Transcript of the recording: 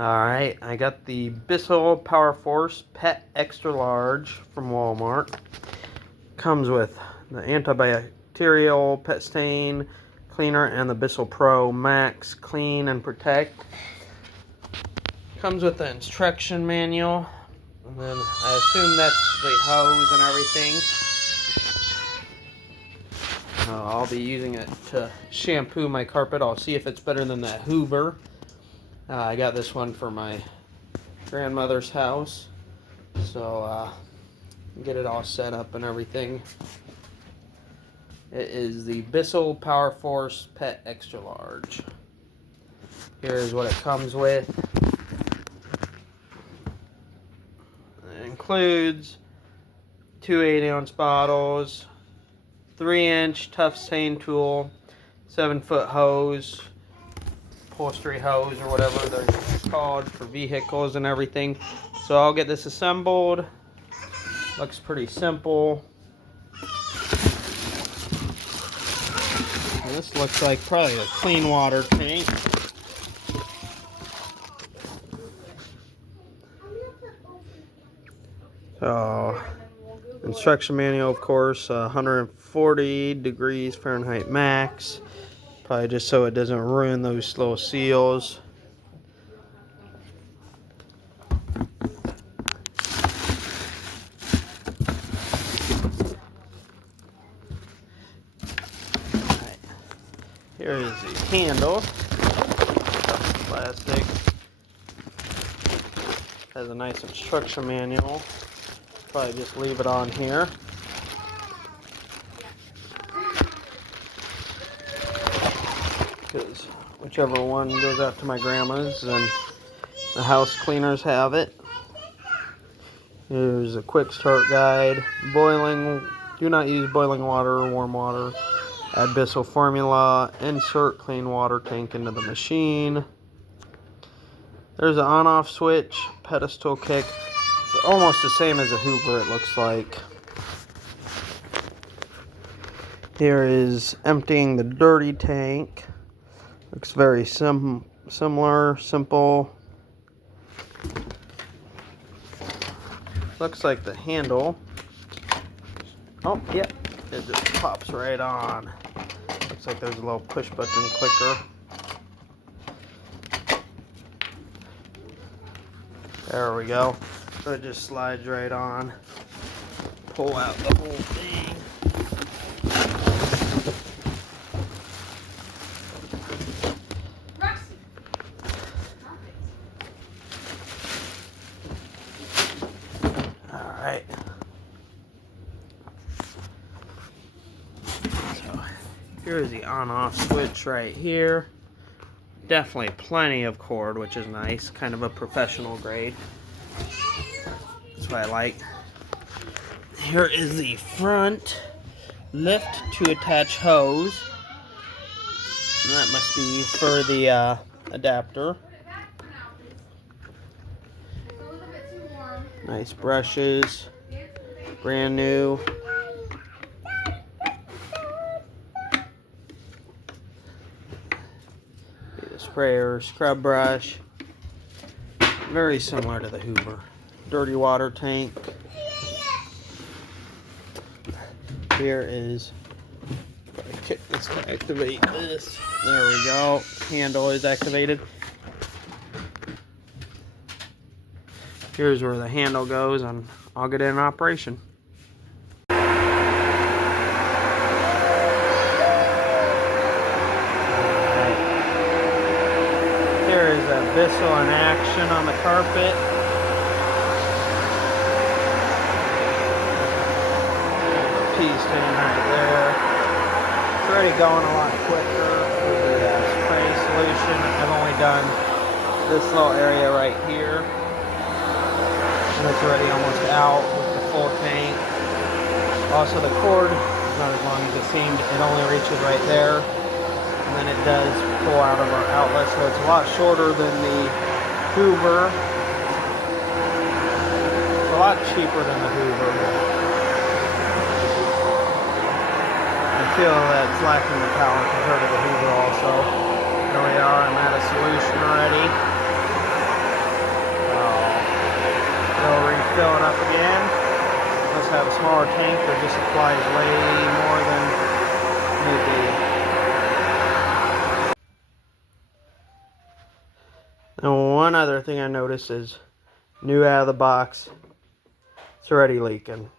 Alright, I got the Bissell powerforce pet extra large from Walmart. Comes with the antibacterial pet stain cleaner and the Bissell Pro Max clean and protect. Comes with the instruction manual, and then I assume that's the hose and everything. I'll be using it to shampoo my carpet. I'll see if it's better than that hoover. I got this one for my grandmother's house, so get it all set up and everything. It is the Bissell powerforce pet extra large. Here's what it comes with. It includes 2 8-ounce bottles, 3-inch tough stain tool, 7-foot hose, upholstery hose or whatever they're called for vehicles and everything. So I'll get this assembled. Looks pretty simple. And this looks like probably a clean water tank. So instruction manual, of course, 140 degrees Fahrenheit max. Probably just so it doesn't ruin those little seals. Right. Here is the handle. Plastic. Has a nice instruction manual. Probably just leave it on here. Because whichever one goes out to my grandma's and the house cleaners have it. Here's a quick start guide. Do not use boiling water or warm water. Add Bissell formula. Insert clean water tank into the machine. There's an on-off switch, pedestal kick. It's almost the same as a hoover, it looks like. Here is emptying the dirty tank. Looks very similar, simple. Looks like the handle. Oh, yep, it just pops right on. Looks like there's a little push button clicker. There we go. So it just slides right on. Pull out the whole thing. Alright. So here's the on-off switch right here. Definitely plenty of cord, which is nice. Kind of a professional grade. That's what I like. Here is the front lift to attach hose. And that must be for the adapter. Nice brushes. Brand new. Sprayer, scrub brush, very similar to the hoover. Dirty water tank. Here is, let's activate this. There we go. Handle is activated. Here's where the handle goes, and I'll get it in operation. There is a Bissell in action on the carpet. Piston right there. It's already going a lot quicker with the spray solution. I've only done this little area right here. And it's already almost out with the full tank. Also the cord is not as long as it seemed. It only reaches right there. And then it does pull out of our outlet, so it's a lot shorter than the hoover. It's a lot cheaper than the hoover. I feel that it's lacking the power compared to the hoover also. There we are, I'm at a solution already. have a smaller tank or just applies way more than need be. Now one other thing I noticed is new out of the box, it's already leaking.